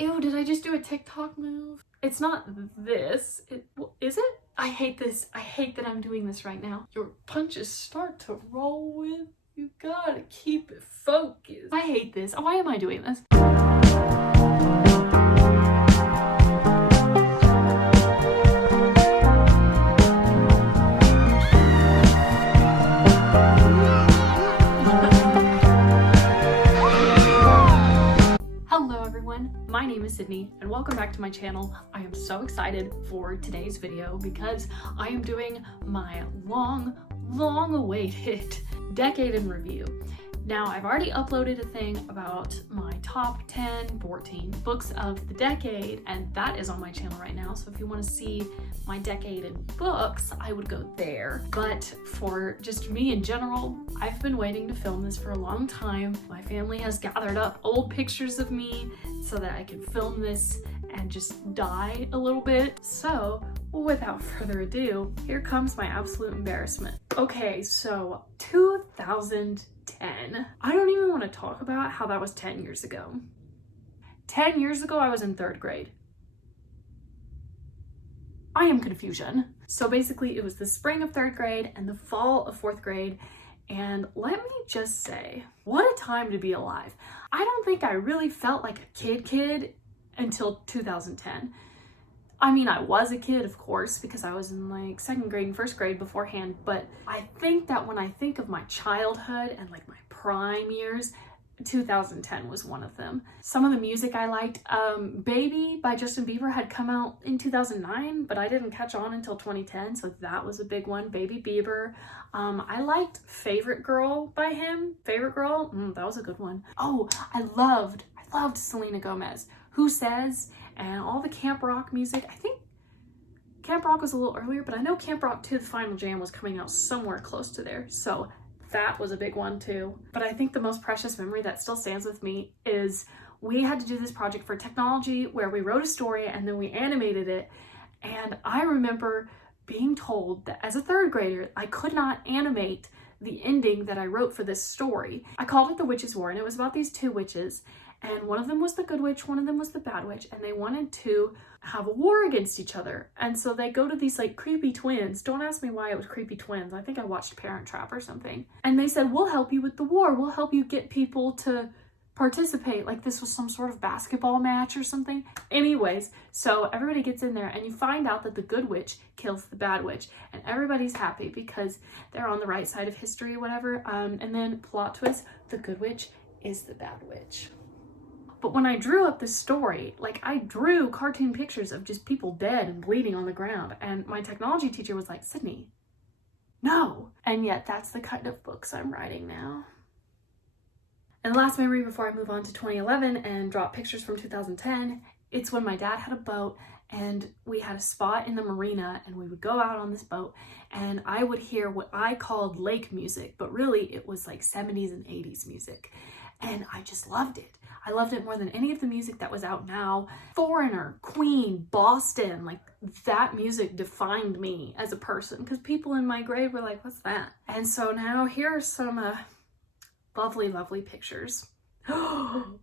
Ew, did I just do a TikTok move? It's not this. Is it? I hate this. I hate that I'm doing this right now. Your punches start to roll with. You gotta keep it focused. I hate this. Why am I doing this? Hello everyone, my name is Sydney and welcome back to my channel. I am so excited for today's video because I am doing my long awaited decade in review. Now, I've already uploaded a thing about my top 10, 14 books of the decade, and that is on my channel right now. So if you want to see my decade in books, I would go there. But for just me in general, I've been waiting to film this for a long time. My family has gathered up old pictures of me so that I can film this and just die a little bit. So without further ado, here comes my absolute embarrassment. Okay, so 2010. I don't even want to talk about how that was 10 years ago. 10 years ago, I was in 3rd grade. I am confusion. So basically, it was the spring of 3rd grade and the fall of 4th grade. And let me just say, what a time to be alive. I don't think I really felt like a kid until 2010. I mean, I was a kid, of course, because I was in like 2nd grade and 1st grade beforehand, but I think that when I think of my childhood and like my prime years, 2010 was one of them. Some of the music I liked, Baby by Justin Bieber had come out in 2009, but I didn't catch on until 2010, so that was a big one, Baby Bieber. I liked Favorite Girl by him. Favorite Girl, that was a good one. Oh, I loved Selena Gomez. Who Says, and all the Camp Rock music. I think Camp Rock was a little earlier, but I know Camp Rock 2, The Final Jam, was coming out somewhere close to there. So that was a big one too. But I think the most precious memory that still stands with me is we had to do this project for technology where we wrote a story and then we animated it. And I remember being told that as a 3rd grader, I could not animate the ending that I wrote for this story. I called it The Witch's War, and it was about these 2 witches. And one of them was the good witch, one of them was the bad witch, and they wanted to have a war against each other. And so they go to these like creepy twins. Don't ask me why it was creepy twins. I think I watched Parent Trap or something. And they said, we'll help you with the war. We'll help you get people to participate. Like this was some sort of basketball match or something. Anyways, so everybody gets in there and you find out that the good witch kills the bad witch. And everybody's happy because they're on the right side of history or whatever. And then plot twist, the good witch is the bad witch. But when I drew up this story, like I drew cartoon pictures of just people dead and bleeding on the ground. And my technology teacher was like, Sydney, no. And yet that's the kind of books I'm writing now. And the last memory before I move on to 2011 and drop pictures from 2010, it's when my dad had a boat and we had a spot in the marina and we would go out on this boat and I would hear what I called lake music, but really it was like 70s and 80s music. And I just loved it. I loved it more than any of the music that was out now. Foreigner, Queen, Boston, like that music defined me as a person because people in my grade were like, what's that? And so now here are some lovely pictures. Oh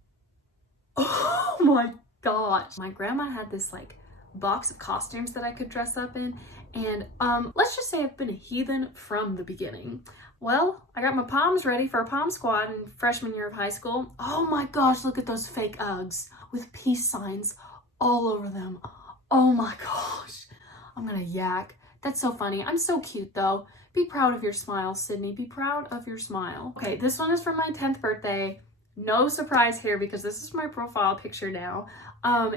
my gosh. My grandma had this like box of costumes that I could dress up in. And let's just say I've been a heathen from the beginning. Well, I got my palms ready for a pom squad in freshman year of high school. Oh my gosh, look at those fake Uggs with peace signs all over them. Oh my gosh, I'm gonna yak. That's so funny. I'm so cute though. Be proud of your smile, Sydney. Be proud of your smile. Okay, this one is for my 10th birthday. No surprise here because this is my profile picture now.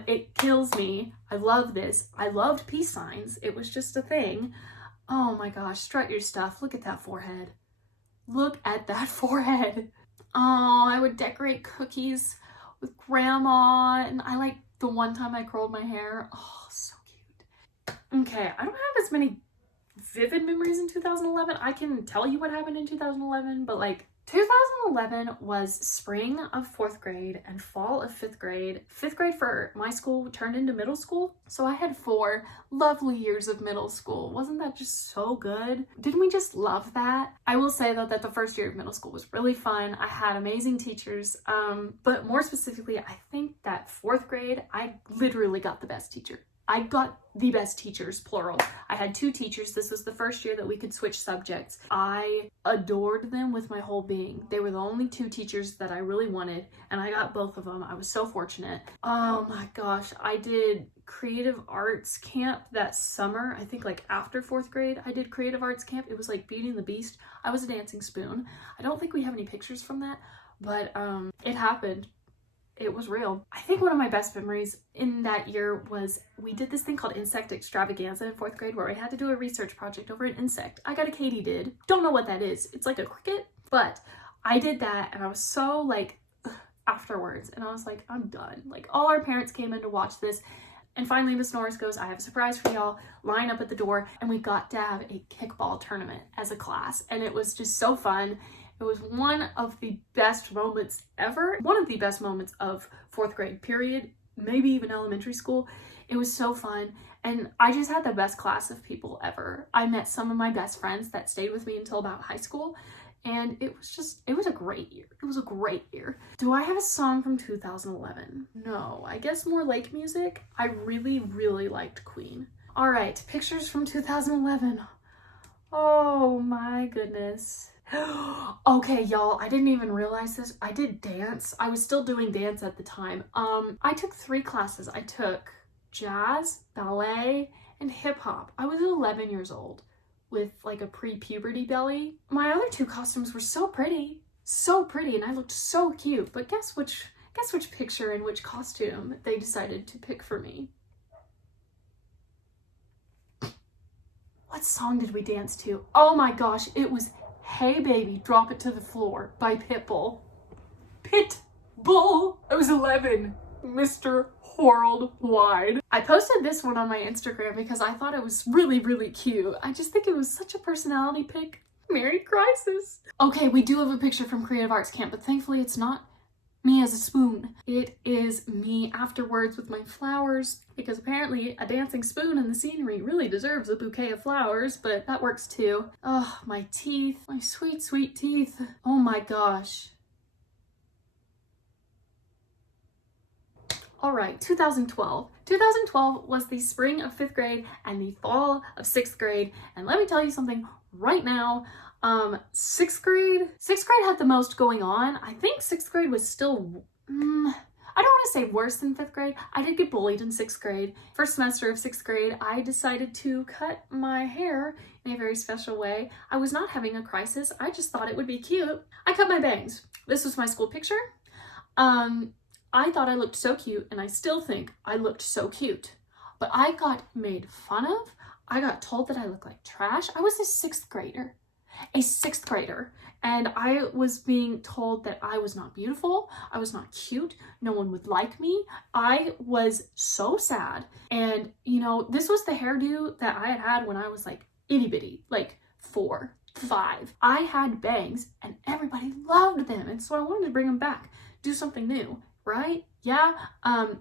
It kills me. I love this. I loved peace signs. It was just a thing. Oh my gosh, strut your stuff. Look at that forehead. Look at that forehead. Oh, I would decorate cookies with grandma. And I like the one time I curled my hair. Oh, so cute. Okay, I don't have as many vivid memories in 2011. I can tell you what happened in 2011, but like 2011 was spring of 4th grade and fall of 5th grade. 5th grade for my school turned into middle school. So I had 4 lovely years of middle school. Wasn't that just so good? Didn't we just love that? I will say though that the first year of middle school was really fun. I had amazing teachers, but more specifically, I think that 4th grade, I literally got the best teacher. I got the best teachers, plural. I had 2 teachers. This was the first year that we could switch subjects. I adored them with my whole being. They were the only 2 teachers that I really wanted, and I got both of them. I was so fortunate. Oh my gosh, I did creative arts camp that summer. I think like after 4th grade, I did creative arts camp. It was like Beauty and the Beast. I was a dancing spoon. I don't think we have any pictures from that, but it happened. It was real. I think one of my best memories in that year was we did this thing called Insect Extravaganza in 4th grade where I had to do a research project over an insect. I got a katydid. Don't know what that is. It's like a cricket, but I did that and I was so like afterwards and I was like, I'm done. Like all our parents came in to watch this and finally Miss Norris goes, I have a surprise for y'all. Line up at the door, and we got to have a kickball tournament as a class and it was just so fun. It was one of the best moments ever. One of the best moments of 4th grade, period. Maybe even elementary school. It was so fun. And I just had the best class of people ever. I met some of my best friends that stayed with me until about high school. And it was a great year. It was a great year. Do I have a song from 2011? No, I guess more like music. I really, really liked Queen. All right, pictures from 2011. Oh my goodness. Okay, y'all, I didn't even realize this. I did dance. I was still doing dance at the time. I took 3 classes. I took jazz, ballet, and hip hop. I was 11 years old with like a pre-puberty belly. My other 2 costumes were so pretty, and I looked so cute. But guess which picture and which costume they decided to pick for me? What song did we dance to? Oh my gosh, it was Hey Baby, Drop It to the Floor by Pitbull. Pitbull! I was 11. Mr. Worldwide. I posted this one on my Instagram because I thought it was really, really cute. I just think it was such a personality pic. Merry Crisis. Okay, we do have a picture from Creative Arts Camp, but thankfully it's not me as a spoon. It is me afterwards with my flowers, because apparently a dancing spoon in the scenery really deserves a bouquet of flowers, but that works too. Oh, my teeth, my sweet, sweet teeth. Oh my gosh. All right, 2012. 2012 was the spring of 5th grade and the fall of 6th grade. And let me tell you something right now. 6th grade had the most going on. I think 6th grade was still, I don't want to say worse than 5th grade. I did get bullied in 6th grade. First semester of 6th grade, I decided to cut my hair in a very special way. I was not having a crisis. I just thought it would be cute. I cut my bangs. This was my school picture. I thought I looked so cute, and I still think I looked so cute. But I got made fun of. I got told that I looked like trash. I was a 6th grader. And I was being told that I was not beautiful, I was not cute, no one would like me. I was so sad. And you know, this was the hairdo that I had when I was like itty bitty, like 4, 5. I had bangs and everybody loved them, and so I wanted to bring them back, do something new, right? Yeah,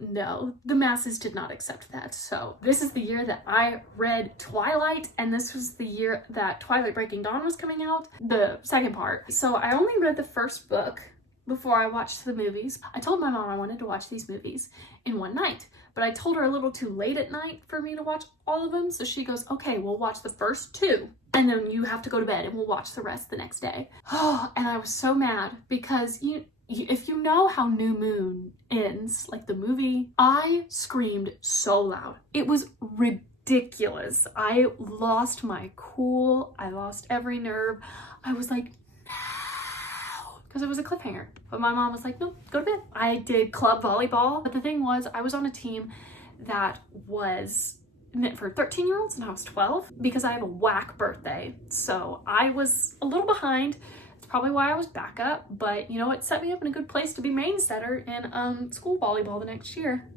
no, the masses did not accept that. So this is the year that I read Twilight, and this was the year that Twilight Breaking Dawn was coming out, the second part. So I only read the first book before I watched the movies. I told my mom I wanted to watch these movies in one night, but I told her a little too late at night for me to watch all of them. So she goes, okay, we'll watch the first 2, and then you have to go to bed and we'll watch the rest the next day. Oh, and I was so mad because if you know how New Moon ends, like the movie, I screamed so loud. It was ridiculous. I lost my cool. I lost every nerve. I was like, no, because it was a cliffhanger. But my mom was like, no, go to bed. I did club volleyball. But the thing was, I was on a team that was meant for 13-year-olds and I was 12 because I have a whack birthday. So I was a little behind. Probably why I was backup, but you know, it set me up in a good place to be main setter in school volleyball the next year.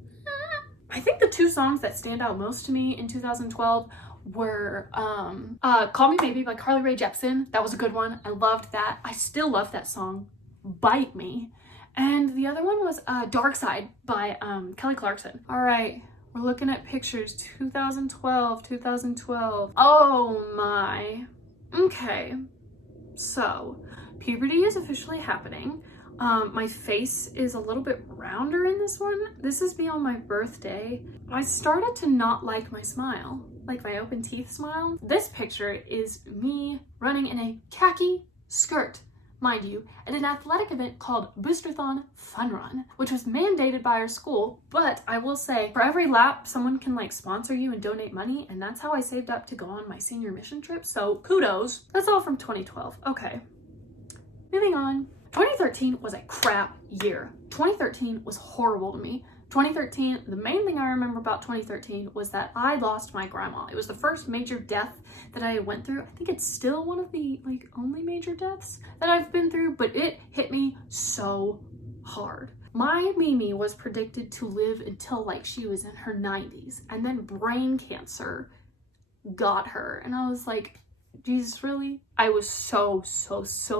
I think the 2 songs that stand out most to me in 2012 were Call Me Maybe by Carly Rae Jepsen. That was a good one. I loved that. I still love that song, Bite Me. And the other one was Dark Side by Kelly Clarkson. All right, we're looking at pictures 2012. Oh my. Okay, so puberty is officially happening. My face is a little bit rounder in this one. This is me on my birthday. I started to not like my smile, like my open teeth smile. This picture is me running in a khaki skirt, mind you, at an athletic event called Boosterthon Fun Run, which was mandated by our school. But I will say, for every lap, someone can like sponsor you and donate money, and that's how I saved up to go on my senior mission trip. So kudos. That's all from 2012. Okay, moving on. 2013 was a crap year. 2013 was horrible to me. 2013, the main thing I remember about 2013 was that I lost my grandma. It was the first major death that I went through. I think it's still one of the like only major deaths that I've been through, but it hit me so hard. My Mimi was predicted to live until like she was in her 90s, and then brain cancer got her. And I was like, Jesus, really? I was so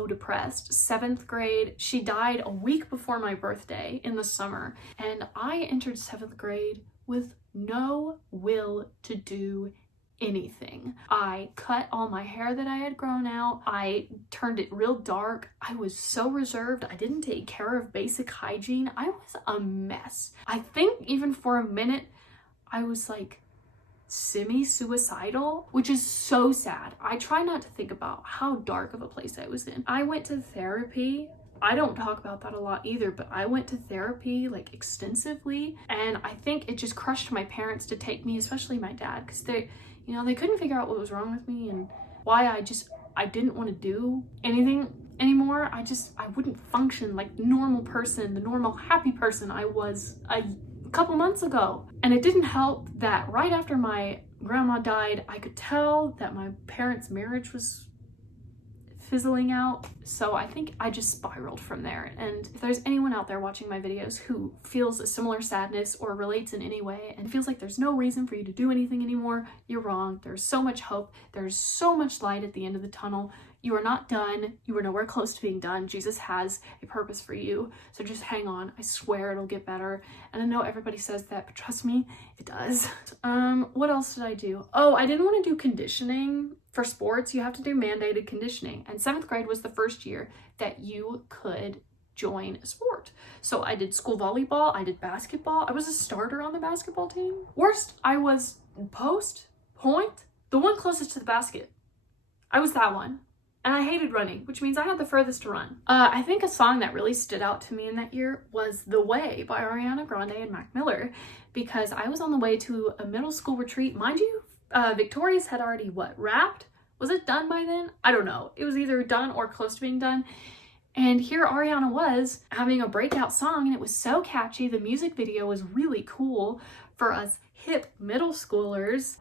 depressed. 7th grade, she died a week before my birthday in the summer, and I entered 7th grade with no will to do anything. I cut all my hair that I had grown out. I turned it real dark. I was so reserved. I didn't take care of basic hygiene. I was a mess. I think even for a minute, I was like semi-suicidal, which is so sad. I try not to think about how dark of a place I was in. I went to therapy. I don't talk about that a lot either, but I went to therapy like extensively, and I think it just crushed my parents to take me, especially my dad, because they couldn't figure out what was wrong with me and why I didn't want to do anything anymore. I wouldn't function like normal person, the normal happy person I was a couple months ago. And it didn't help that right after my grandma died, I could tell that my parents' marriage was fizzling out. So I think I just spiraled from there. And if there's anyone out there watching my videos who feels a similar sadness or relates in any way and feels like there's no reason for you to do anything anymore, you're wrong. There's so much hope. There's so much light at the end of the tunnel. You are not done. You are nowhere close to being done. Jesus has a purpose for you. So just hang on. I swear it'll get better. And I know everybody says that, but trust me, it does. What else did I do? Oh, I didn't want to do conditioning. For sports, you have to do mandated conditioning. And 7th grade was the first year that you could join a sport. So I did school volleyball. I did basketball. I was a starter on the basketball team. Worst, I was point, the one closest to the basket. I was that one. And I hated running, which means I had the furthest to run. I think a song that really stood out to me in that year was The Way by Ariana Grande and Mac Miller, because I was on the way to a middle school retreat. Mind you, Victorious had already wrapped? Was it done by then? I don't know. It was either done or close to being done. And here Ariana was having a breakout song, and it was so catchy. The music video was really cool for us hip middle schoolers.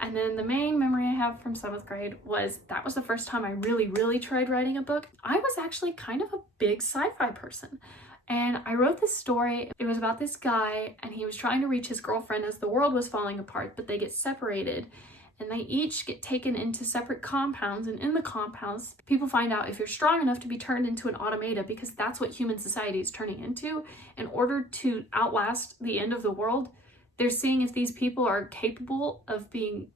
And then the main memory I have from 7th grade was that was the first time I really tried writing a book. I was actually kind of a big sci-fi person. And I wrote this story. It was about this guy, and he was trying to reach his girlfriend as the world was falling apart, but they get separated. And they each get taken into separate compounds, and in the compounds, people find out if you're strong enough to be turned into an automata, because that's what human society is turning into. In order to outlast the end of the world, they're seeing if these people are capable of being,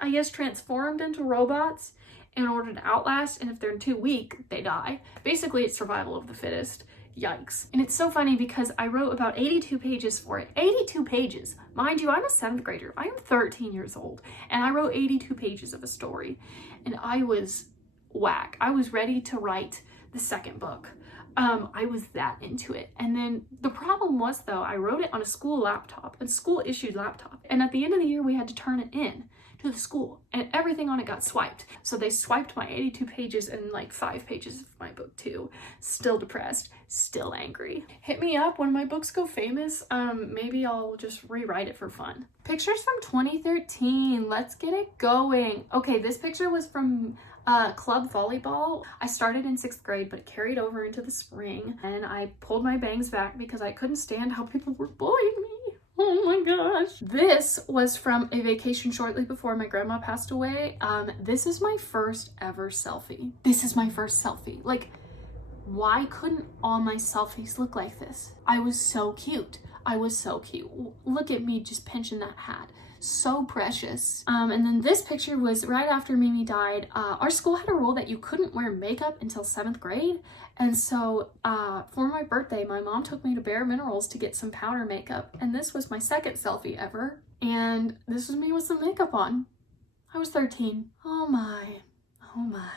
I guess, transformed into robots in order to outlast, and if they're too weak, they die. Basically, it's survival of the fittest. Yikes. And it's so funny because I wrote about 82 pages for it. 82 pages. Mind you, I'm a 7th grader. I am 13 years old, and I wrote 82 pages of a story, and I was whack. I was ready to write the second book. I was that into it. And then the problem was, though, I wrote it on a school laptop, a school issued laptop. And at the end of the year, we had to turn it in to the school, and everything on it got swiped. So they swiped my 82 pages and like 5 pages of my book too. Still depressed, still angry. Hit me up when my books go famous. Maybe I'll just rewrite it for fun. Pictures from 2013. Let's get it going. Okay, this picture was from club volleyball. I started in 6th grade, but it carried over into the spring, and I pulled my bangs back because I couldn't stand how people were bullying me. Oh my god. gosh. This was from a vacation shortly before my grandma passed away. This is my first ever selfie. This is my first selfie. Like, why couldn't all my selfies look like this? I was so cute. I was so cute. Look at me just pinching that hat. So precious. And then this picture was right after Mimi died. Our school had a rule that you couldn't wear makeup until 7th grade. And so for my birthday, my mom took me to Bare Minerals to get some powder makeup. And this was my second selfie ever. And this was me with some makeup on. I was 13. Oh my. Oh my.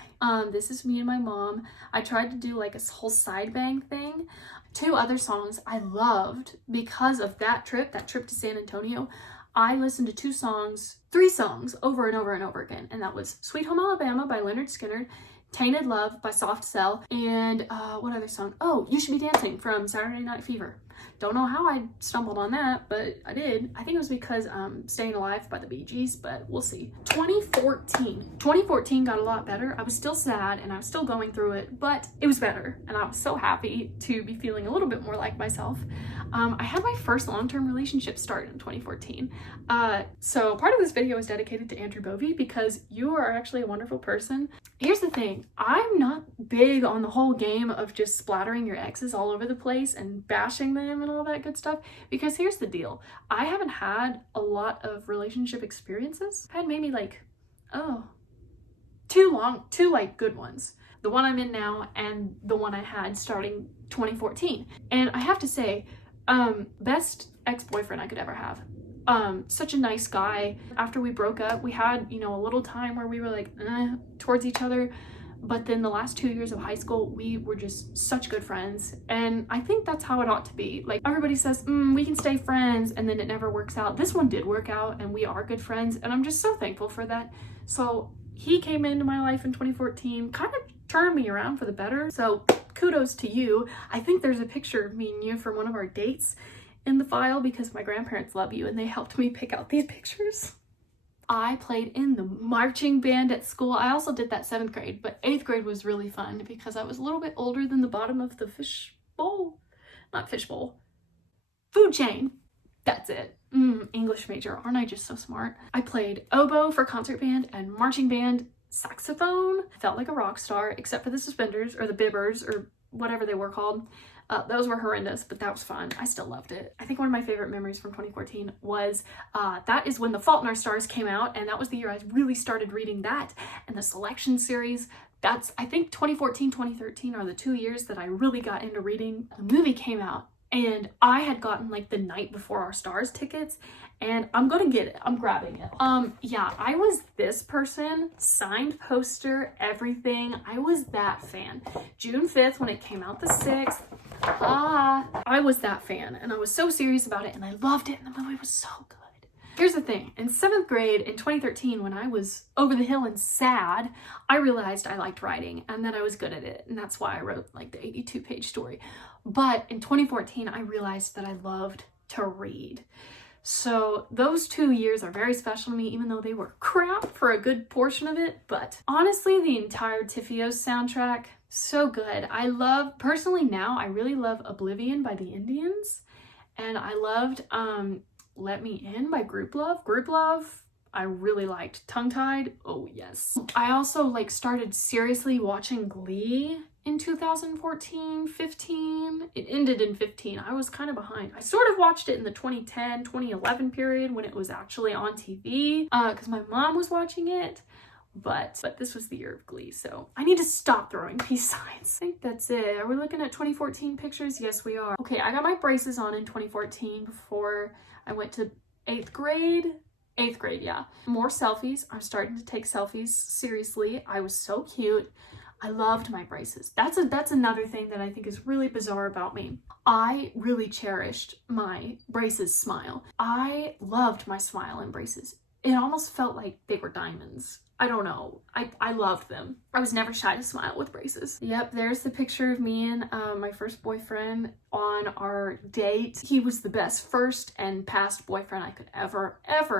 This is me and my mom. I tried to do like a whole side bang thing. 2 other songs I loved because of that trip to San Antonio. I listened to 3 songs over and over and over again. And that was Sweet Home Alabama by Leonard Skinner, Tainted Love by Soft Cell, and what other song? Oh, You Should Be Dancing from Saturday Night Fever. Don't know how I stumbled on that, but I did. I think it was because Staying Alive by the Bee Gees, but we'll see. 2014 got a lot better. I was still sad and I was still going through it, but it was better. And I was so happy to be feeling a little bit more like myself. I had my first long-term relationship start in 2014. So part of this video is dedicated to Andrew Bovey because you are actually a wonderful person. Here's the thing. I'm not big on the whole game of just splattering your exes all over the place and bashing them and all that good stuff, because here's the deal. I haven't had a lot of relationship experiences. I had maybe like, two like good ones. The one I'm in now and the one I had starting 2014. And I have to say, best ex-boyfriend I could ever have. Such a nice guy. After we broke up, we had, a little time where we were like, towards each other. But then the last 2 years of high school, we were just such good friends. And I think that's how it ought to be. Like, everybody says, we can stay friends, and then it never works out. This one did work out, and we are good friends, and I'm just so thankful for that. So he came into my life in 2014, kind of turned me around for the better. So kudos to you. I think there's a picture of me and you from one of our dates in the file because my grandparents love you, and they helped me pick out these pictures. I played in the marching band at school. I also did that 7th grade, but 8th grade was really fun because I was a little bit older than the bottom of the food chain. That's it. English major. Aren't I just so smart? I played oboe for concert band and marching band, saxophone. Felt like a rock star, except for the suspenders or the bibbers or whatever they were called. Those were horrendous, but that was fun. I still loved it. I think one of my favorite memories from 2014 was that is when The Fault in Our Stars came out, and that was the year I really started reading that and the Selection series. I think 2014, 2013 are the 2 years that I really got into reading. The movie came out, and I had gotten like the night before our Stars tickets, and I'm gonna get it. I'm grabbing it. Yeah, I was this person, signed poster, everything. I was that fan. June 5th when it came out, the 6th. I was that fan, and I was so serious about it, and I loved it, and the movie was so good. Here's the thing. In 7th grade in 2013, when I was over the hill and sad, I realized I liked writing and that I was good at it, and that's why I wrote like the 82-page story. But in 2014, I realized that I loved to read. So those 2 years are very special to me, even though they were crap for a good portion of it. But honestly, the entire TIFIOS soundtrack, so good. Personally now, I really love Oblivion by the Indians. And I loved Let Me In by Group Love. Group Love, I really liked. Tongue Tied, oh yes. I also started seriously watching Glee in 2014, 15. It ended in 15. I was kind of behind. I sort of watched it in the 2010, 2011 period when it was actually on TV because my mom was watching it. But this was the year of Glee, so I need to stop throwing peace signs. I think that's it. Are we looking at 2014 pictures? Yes, we are. Okay, I got my braces on in 2014 before I went to 8th grade. 8th grade, yeah. More selfies. I'm starting to take selfies seriously. I was so cute. I loved my braces. That's another thing that I think is really bizarre about me. I really cherished my braces smile. I loved my smile and braces. It almost felt like they were diamonds. I don't know. I loved them. I was never shy to smile with braces. Yep, there's the picture of me and my first boyfriend on our date. He was the best first and past boyfriend I could ever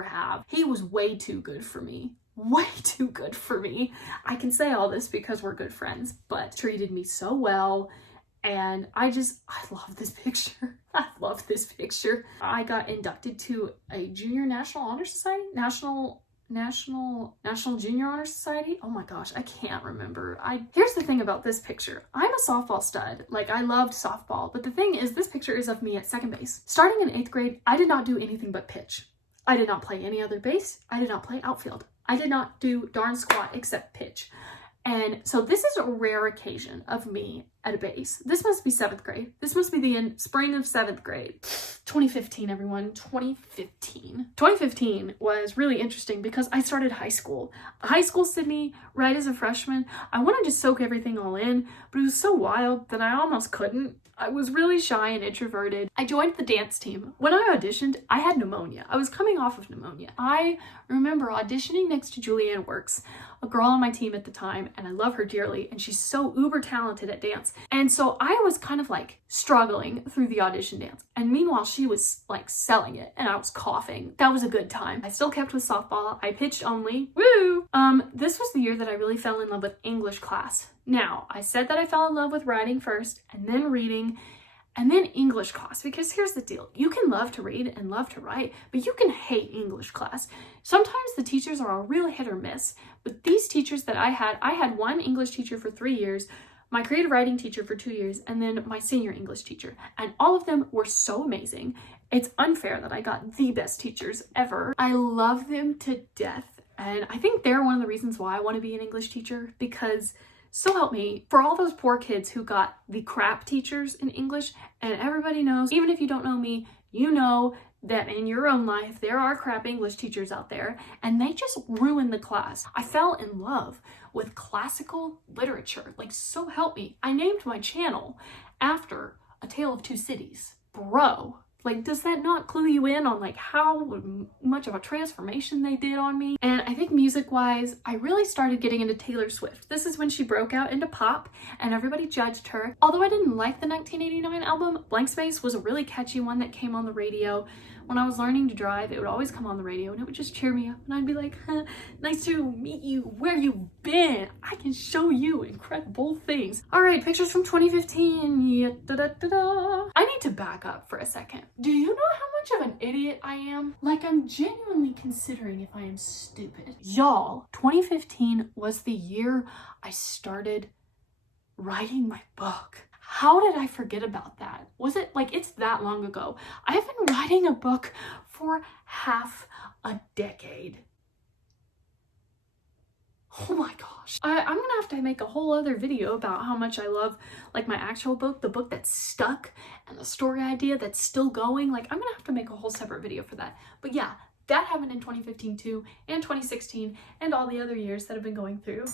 have. He was way too good for me. Way too good for me. I can say all this because we're good friends, but treated me so well And I love this picture. I love this picture. I got inducted to a Junior National Honor Society, National Junior Honor Society. Oh my gosh, I can't remember. Here's the thing about this picture. I'm a softball stud. Like, I loved softball, but the thing is, this picture is of me at second base. Starting in 8th grade, I did not do anything but pitch. I did not play any other base. I did not play outfield. I did not do darn squat except pitch. And so this is a rare occasion of me at a base. This must be 7th grade. This must be the spring of 7th grade. 2015, everyone, 2015. 2015 was really interesting because I started high school. High school Sydney, right as a freshman. I wanted to soak everything all in, but it was so wild that I almost couldn't. I was really shy and introverted. I joined the dance team. When I auditioned, I had pneumonia. I was coming off of pneumonia. I remember auditioning next to Julianne Works, a girl on my team at the time, and I love her dearly, and she's so uber talented at dance. And so I was kind of like struggling through the audition dance. And meanwhile, she was like selling it, and I was coughing. That was a good time. I still kept with softball. I pitched only. Woo! This was the year that I really fell in love with English class. Now, I said that I fell in love with writing first, and then reading, and then English class, because here's the deal. You can love to read and love to write, but you can hate English class. Sometimes the teachers are a real hit or miss, but these teachers that I had one English teacher for 3 years, my creative writing teacher for 2 years, and then my senior English teacher, and all of them were so amazing. It's unfair that I got the best teachers ever. I love them to death, and I think they're one of the reasons why I want to be an English teacher, because so help me, for all those poor kids who got the crap teachers in English, and everybody knows, even if you don't know me, you know that in your own life, there are crap English teachers out there, and they just ruin the class. I fell in love with classical literature, like so help me. I named my channel after A Tale of Two Cities. Bro. Like, does that not clue you in on like how much of a transformation they did on me? And I think music-wise, I really started getting into Taylor Swift. This is when she broke out into pop and everybody judged her. Although I didn't like the 1989 album, Blank Space was a really catchy one that came on the radio. When I was learning to drive, it would always come on the radio and it would just cheer me up. And I'd be like, nice to meet you. Where you been? I can show you incredible things. All right, pictures from 2015. Yeah, I need to back up for a second. Do you know how much of an idiot I am? Like, I'm genuinely considering if I am stupid. Y'all, 2015 was the year I started writing my book. How did I forget about that? Was it like, it's that long ago? I've been writing a book for half a decade. Oh my gosh. I'm gonna have to make a whole other video about how much I love like my actual book, the book that's stuck, and the story idea that's still going. Like, I'm gonna have to make a whole separate video for that. But yeah, that happened in 2015 too, and 2016, and all the other years that I've been going through.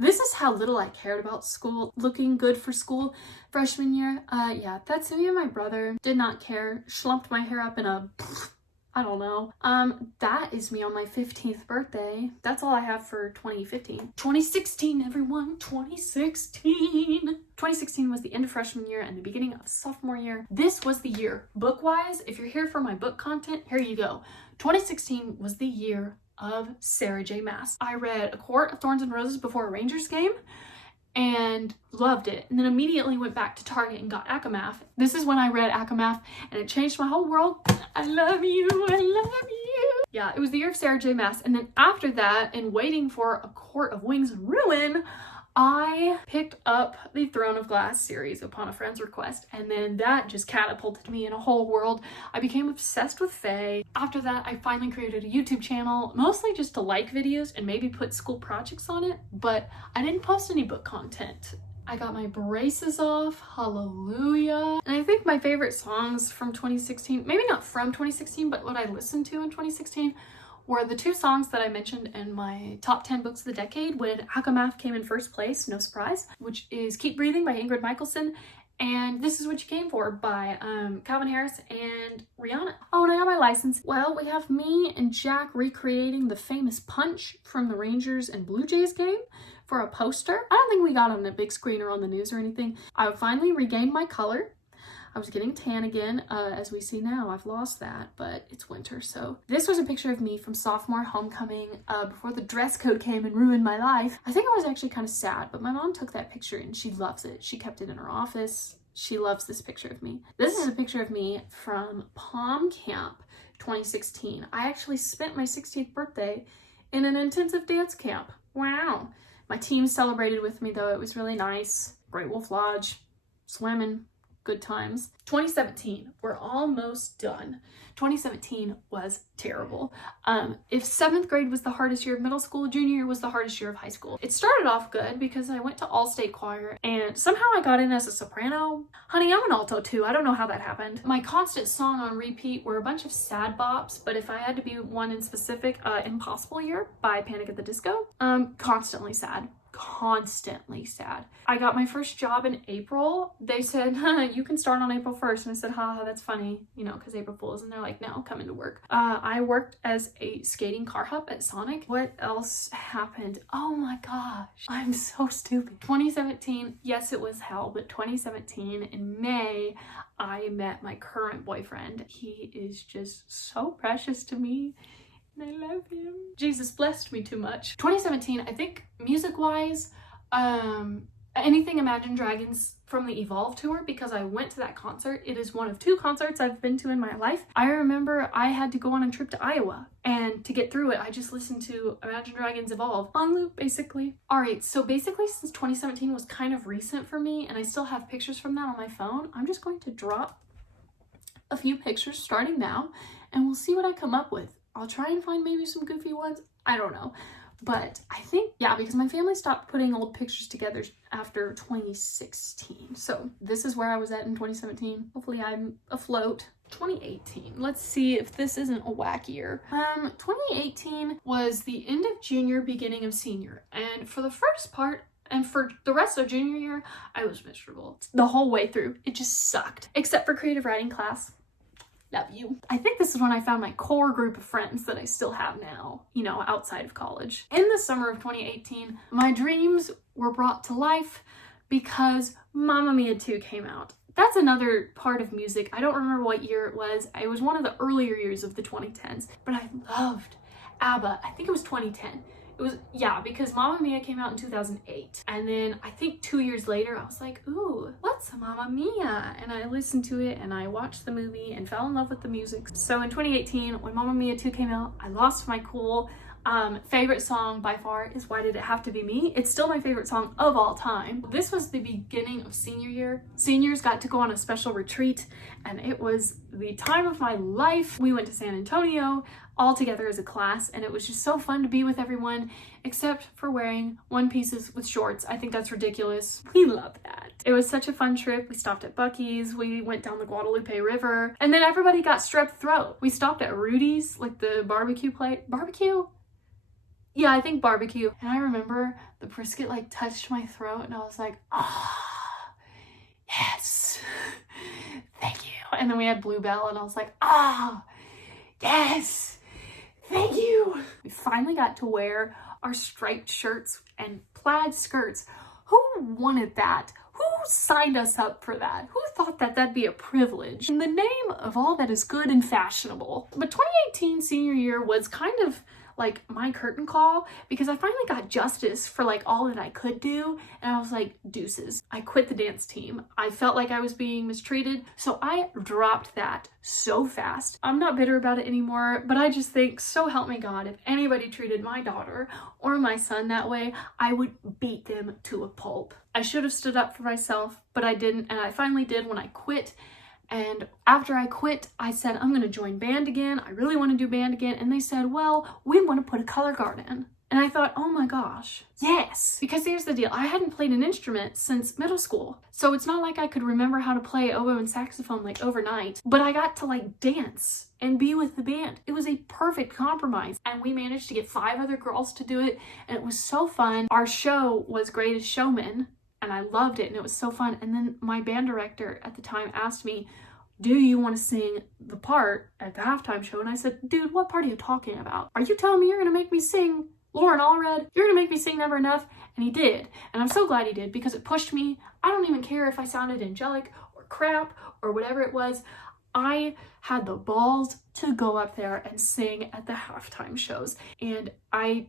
This is how little I cared about school, looking good for school freshman year. Yeah, that's me and my brother. Did not care. Schlumped my hair up in a, I don't know. That is me on my 15th birthday. That's all I have for 2015. 2016, everyone, 2016. 2016 was the end of freshman year and the beginning of sophomore year. This was the year. Book-wise, if you're here for my book content, here you go. 2016 was the year of Sarah J. Maas. I read A Court of Thorns and Roses before a Rangers game and loved it, and then immediately went back to Target and got Akamath. This is when I read Akamath and it changed my whole world. I love you, I love you. Yeah, it was the year of Sarah J. Maas, and then after that, and waiting for A Court of Wings and Ruin, I picked up the Throne of Glass series upon a friend's request, and then that just catapulted me in a whole world. I became obsessed with Fae. After that, I finally created a YouTube channel, mostly just to like videos and maybe put school projects on it, but I didn't post any book content. I got my braces off, hallelujah. And I think my favorite songs from 2016, maybe not from 2016, but what I listened to in 2016, were the two songs that I mentioned in my top 10 books of the decade when Akamath came in first place, no surprise, which is Keep Breathing by Ingrid Michaelson and This Is What You Came For by Calvin Harris and Rihanna. Oh, and I got my license. Well, we have me and Jack recreating the famous punch from the Rangers and Blue Jays game for a poster. I don't think we got it on a big screen or on the news or anything. I finally regained my color. I was getting tan again. As we see now, I've lost that, but it's winter. So this was a picture of me from sophomore homecoming before the dress code came and ruined my life. I think I was actually kind of sad, but my mom took that picture and she loves it. She kept it in her office. She loves this picture of me. This is a picture of me from Palm Camp 2016. I actually spent my 16th birthday in an intensive dance camp. Wow. My team celebrated with me though. It was really nice. Great Wolf Lodge, swimming, good times. 2017, we're almost done. 2017 was terrible. If 7th grade was the hardest year of middle school, junior year was the hardest year of high school. It started off good because I went to all-state choir and somehow I got in as a soprano. Honey, I'm an alto too. I don't know how that happened. My constant song on repeat were a bunch of sad bops, but if I had to be one in specific, Impossible Year by Panic! At the Disco. Constantly sad. I got my first job in April. They said, you can start on April 1st. And I said, haha, that's funny, you know, because April Fools. And they're like, no, come into work. I worked as a skating car hop at Sonic. What else happened? Oh my gosh, I'm so stupid. 2017, yes, it was hell, but 2017 in May, I met my current boyfriend. He is just so precious to me. I love him. Jesus blessed me too much. 2017, I think music-wise, anything Imagine Dragons from the Evolve tour, because I went to that concert. It is one of 2 concerts I've been to in my life. I remember I had to go on a trip to Iowa, and to get through it, I just listened to Imagine Dragons Evolve on loop, basically. All right, so basically since 2017 was kind of recent for me, and I still have pictures from that on my phone, I'm just going to drop a few pictures starting now, and we'll see what I come up with. I'll try and find maybe some goofy ones. I don't know. But I think, yeah, because my family stopped putting old pictures together after 2016. So this is where I was at in 2017. Hopefully I'm afloat. 2018. Let's see if this isn't a whack year. 2018 was the end of junior, beginning of senior. And for the first part, and for the rest of junior year, I was miserable. The whole way through. It just sucked. Except for creative writing class. Love you. I think this is when I found my core group of friends that I still have now, you know, outside of college. In the summer of 2018, my dreams were brought to life because Mamma Mia 2 came out. That's another part of music. I don't remember what year it was. It was one of the earlier years of the 2010s, but I loved ABBA. I think it was 2010. It was, yeah, because Mamma Mia came out in 2008. And then I think 2 years later, I was like, ooh, what's Mamma Mia? And I listened to it and I watched the movie and fell in love with the music. So in 2018, when Mamma Mia 2 came out, I lost my cool. Favorite song by far is Why Did It Have to Be Me? It's still my favorite song of all time. This was the beginning of senior year. Seniors got to go on a special retreat and it was the time of my life. We went to San Antonio all together as a class and it was just so fun to be with everyone except for wearing one pieces with shorts. I think that's ridiculous. We love that. It was such a fun trip. We stopped at Buc-ee's, we went down the Guadalupe River, and then everybody got strep throat. We stopped at Rudy's, like the barbecue place. Barbecue? Yeah, I think barbecue. And I remember the brisket like touched my throat and I was like, ah, yes, thank you. And then we had Bluebell and I was like, ah, yes, thank you. We finally got to wear our striped shirts and plaid skirts. Who wanted that? Who signed us up for that? Who thought that that'd be a privilege? In the name of all that is good and fashionable. But 2018 senior year was kind of like my curtain call because I finally got justice for like all that I could do and I was like, deuces. I quit the dance team. I felt like I was being mistreated, so I dropped that so fast. I'm not bitter about it anymore, but I just think, so help me God, if anybody treated my daughter or my son that way, I would beat them to a pulp. I should have stood up for myself, but I didn't, and I finally did when I quit. And after I quit, I said, I'm gonna join band again. I really wanna do band again. And they said, well, we wanna put a color guard in. And I thought, oh my gosh, yes. Because here's the deal, I hadn't played an instrument since middle school. So it's not like I could remember how to play oboe and saxophone like overnight, but I got to like dance and be with the band. It was a perfect compromise. And we managed to get 5 other girls to do it. And it was so fun. Our show was Greatest Showman. And I loved it and it was so fun. And then my band director at the time asked me, do you want to sing the part at the halftime show? And I said, dude, what part are you talking about? Are you telling me you're going to make me sing Lauren Allred? You're going to make me sing Never Enough? And he did. And I'm so glad he did because it pushed me. I don't even care if I sounded angelic or crap or whatever it was. I had the balls to go up there and sing at the halftime shows. And I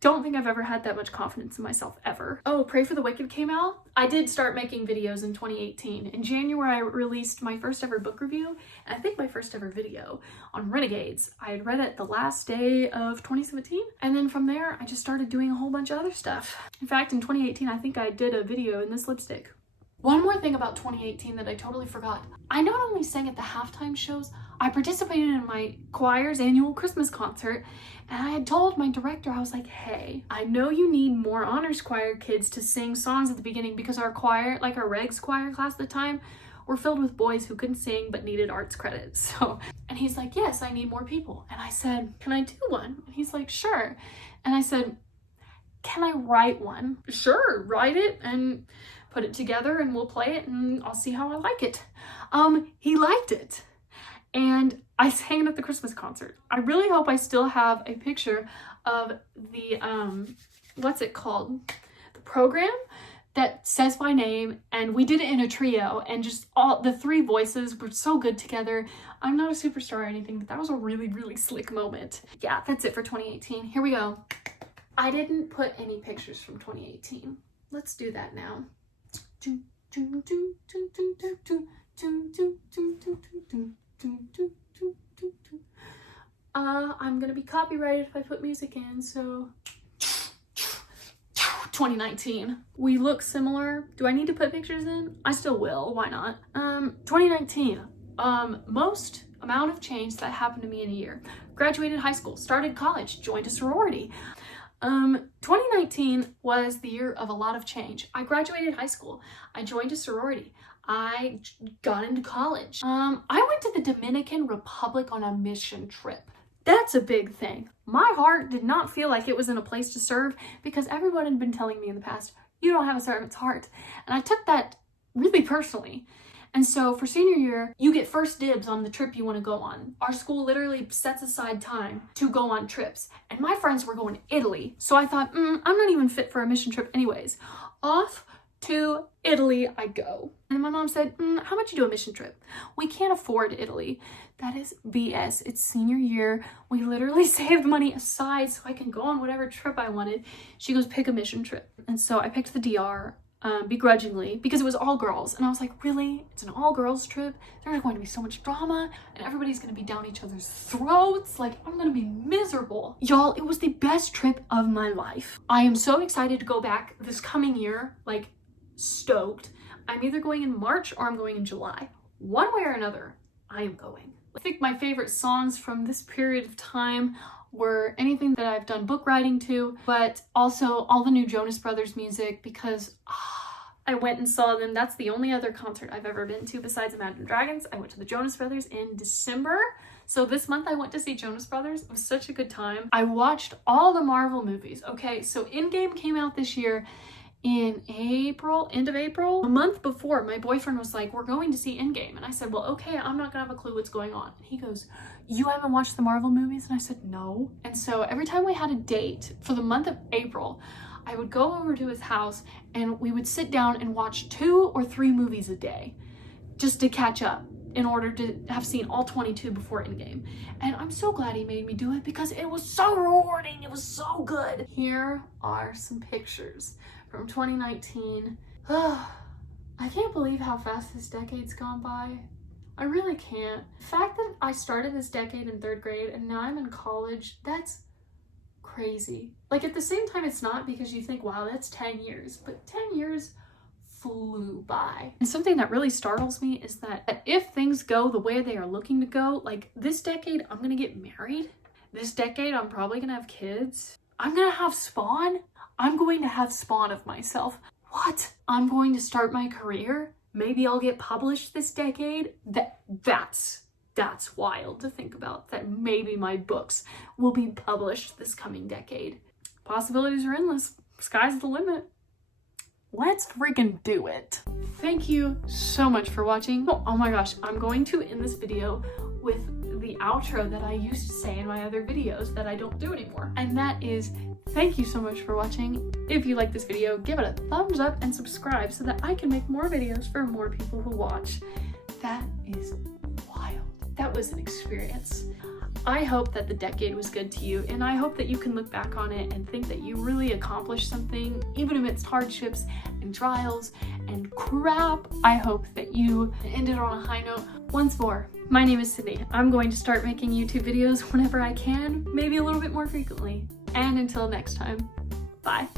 don't think I've ever had that much confidence in myself ever. Oh, Pray for the Wicked came out. I did start making videos in 2018. In January, I released my first ever book review, and I think my first ever video on Renegades. I had read it the last day of 2017, and then from there, I just started doing a whole bunch of other stuff. In fact, in 2018, I think I did a video in this lipstick. One more thing about 2018 that I totally forgot. I not only sang at the halftime shows, I participated in my choir's annual Christmas concert, and I had told my director, I was like, hey, I know you need more honors choir kids to sing songs at the beginning because our choir, like our regs choir class at the time, were filled with boys who couldn't sing but needed arts credits. So, and he's like, yes, I need more people. And I said, can I do one? And he's like, sure. And I said, can I write one? Sure, write it and put it together and we'll play it and I'll see how I like it. He liked it. And I sang it at the Christmas concert. I really hope I still have a picture of the, what's it called? The program that says my name, and we did it in a trio, and just all the three voices were so good together. I'm not a superstar or anything, but that was a really, really slick moment. Yeah, that's it for 2018. Here we go. I didn't put any pictures from 2018. Let's do that now. I'm gonna be copyrighted if I put music in, so 2019. We look similar. Do I need to put pictures in? I still will, why not? 2019, most amount of change that happened to me in a year. Graduated high school, started college, joined a sorority. 2019 was the year of a lot of change. I graduated high school, I joined a sorority, I got into college. I went to the Dominican Republic on a mission trip. That's a big thing. My heart did not feel like it was in a place to serve because everyone had been telling me in the past, you don't have a servant's heart. And I took that really personally. And so for senior year, you get first dibs on the trip you want to go on. Our school literally sets aside time to go on trips. And my friends were going to Italy. So I thought, I'm not even fit for a mission trip anyways. Off to Italy I go. And my mom said, how much you do a mission trip? We can't afford Italy. That is BS. It's senior year. We literally saved money aside so I can go on whatever trip I wanted. She goes, pick a mission trip. And so I picked the DR. Begrudgingly, because it was all girls, and I was like, really? It's an all girls trip? There's going to be so much drama and everybody's going to be down each other's throats. Like, I'm going to be miserable. Y'all, it was the best trip of my life. I am so excited to go back this coming year, like stoked. I'm either going in March or I'm going in July. One way or another, I am going. I think my favorite songs from this period of time were anything that I've done book writing to, but also all the new Jonas Brothers music because I went and saw them. That's the only other concert I've ever been to besides Imagine Dragons. I went to the Jonas Brothers in December. So this month I went to see Jonas Brothers. It was such a good time. I watched all the Marvel movies. Okay, so Endgame came out this year in April, end of April. A month before, my boyfriend was like, we're going to see Endgame. And I said, well, okay, I'm not gonna have a clue what's going on. And he goes, you haven't watched the Marvel movies? And I said, no. And so every time we had a date for the month of April, I would go over to his house and we would sit down and watch 2 or 3 movies a day just to catch up in order to have seen all 22 before Endgame. And I'm so glad he made me do it because it was so rewarding. It was so good. Here are some pictures from 2019. I can't believe how fast this decade's gone by. I really can't. The fact that I started this decade in 3rd grade and now I'm in college, that's crazy. Like at the same time, it's not because you think, wow, that's 10 years, but 10 years flew by. And something that really startles me is that if things go the way they are looking to go, like this decade, I'm gonna get married. This decade, I'm probably gonna have kids. I'm gonna have spawn. I'm going to have spawn of myself. What? I'm going to start my career? Maybe I'll get published this decade? That's wild to think about, that maybe my books will be published this coming decade. Possibilities are endless. Sky's the limit. Let's freaking do it. Thank you so much for watching. Oh my gosh, I'm going to end this video with the outro that I used to say in my other videos that I don't do anymore. And that is, thank you so much for watching. If you like this video, give it a thumbs up and subscribe so that I can make more videos for more people who watch. That is wild. That was an experience. I hope that the decade was good to you, and I hope that you can look back on it and think that you really accomplished something, even amidst hardships and trials and crap. I hope that you ended on a high note. Once more, my name is Sydney. I'm going to start making YouTube videos whenever I can, maybe a little bit more frequently. And until next time, bye.